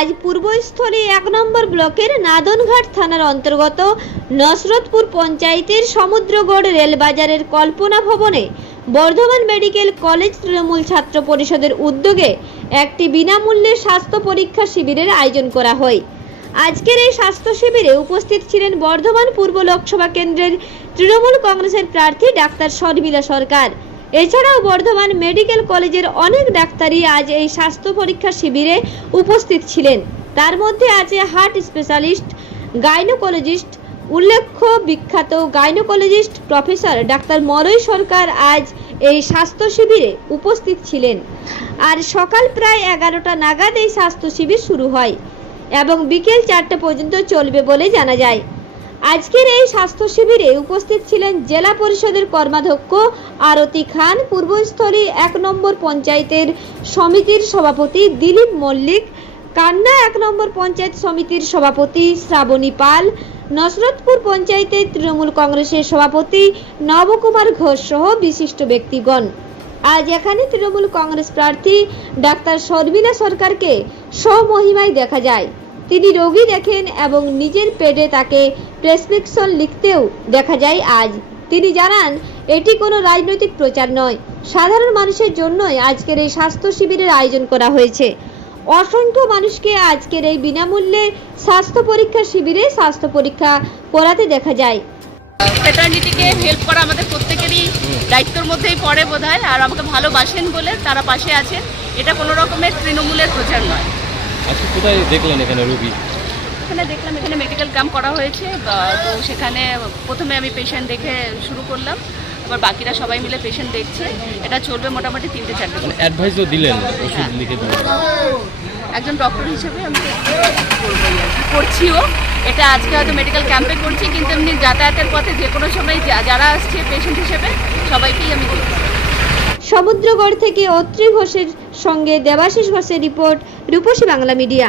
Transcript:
আজ পূর্বস্থলে এক নম্বর ব্লকের নাদনঘাট থানার অন্তর্গত নসরতপুর পঞ্চায়েতের সমুদ্রগড় রেলবাজারের কল্পনা ভবনে বর্ধমান মেডিকেল কলেজ তৃণমূল ছাত্র পরিষদের উদ্যোগে একটি বিনামূল্যে স্বাস্থ্য পরীক্ষা শিবিরের আয়োজন করা হয়। আজকের এই স্বাস্থ্য শিবিরে উপস্থিত ছিলেন বর্ধমান পূর্ব লোকসভা কেন্দ্রের তৃণমূল কংগ্রেসের প্রার্থী ডাক্তার শর্মিলা সরকার। এছাড়াও বর্ধমান মেডিকেল কলেজের অনেক ডাক্তারই আজ এই স্বাস্থ্য পরীক্ষা শিবিরে উপস্থিত ছিলেন। তার মধ্যে আছে হার্ট স্পেশালিস্ট, গাইনোকোলজিস্ট, উল্লেখ্য বিখ্যাত গাইনোকোলজিস্ট প্রফেসর ডাক্তার মরই সরকার আজ এই স্বাস্থ্য শিবিরে উপস্থিত ছিলেন। আর সকাল প্রায় এগারোটা নাগাদ এই স্বাস্থ্য শিবির শুরু হয় এবং বিকেল চারটে পর্যন্ত চলবে বলে জানা যায়। আজকের এই স্বাস্থ্য শিবিরে উপস্থিত ছিলেন জেলা পরিষদের কর্মাধ্যক্ষ আরতি খান, পূর্বস্থলী এক নম্বর পঞ্চায়েতের সমিতির সভাপতি দিলীপ মল্লিক, কান্না এক নম্বর পঞ্চায়েত সমিতির সভাপতি শ্রাবণী পাল, নসরতপুর পঞ্চায়েতের তৃণমূল কংগ্রেসের সভাপতি নবকুমার ঘোষ সহ বিশিষ্ট ব্যক্তিগণ। আজ এখানে তৃণমূল কংগ্রেস প্রার্থী ডাক্তার শর্মিলা সরকারকে স্বমহিমায় দেখা যায়। তিনি রোগী দেখেন এবং নিজের পেটে তাকে প্রেসক্রিপশন লিখতেও দেখা যায় আজ। তিনি জানান, এটি কোনো রাজনৈতিক প্রচার নয়। সাধারণ মানুষের জন্যই আজকের এই স্বাস্থ্য শিবিরের আয়োজন করা হয়েছে। অসংখ্য মানুষকে আজকের এই বিনামূল্যে স্বাস্থ্য পরীক্ষা শিবিরে স্বাস্থ্য পরীক্ষা করাতে দেখা যায়। ফ্রেটার্নিটিকে হেল্প করা আমাদের প্রত্যেকেরই দায়িত্বর মধ্যেই পড়ে বোধহয়, আর আমাকে ভালোবাসেন বলে তারা পাশে আছেন। এটা কোনো রকমের তৃণমূলের প্রচার নয়। আজকে কোথায় দেখলেন এখানে রোগী এখানে দেখলাম এখানে মেডিকেল ক্যাম্প করা হয়েছে তো সেখানে প্রথমে আমি পেশেন্ট দেখে শুরু করলাম আবার বাকিরা সবাই মিলে পেশেন্ট দেখছে এটা চলবে মোটামুটি তিনটে চারটে মানে। অ্যাডভাইসও দিলেন ওষুধ হ্যাঁ। লিখে দিলেন একজন ডক্টর হিসেবে আমি করছিও এটা আজকে হয়তো মেডিকেল ক্যাম্পে করছি কিন্তু এমনি যাতায়াতের পথে যে কোনো সময় যারা আসছে পেশেন্ট হিসেবে সবাইকেই আমি দেখছি সমুদ্রগড় থেকে অত্রি ঘোষের সঙ্গে দেবাশিস ঘোষের রিপোর্ট রূপসী বাংলা মিডিয়া।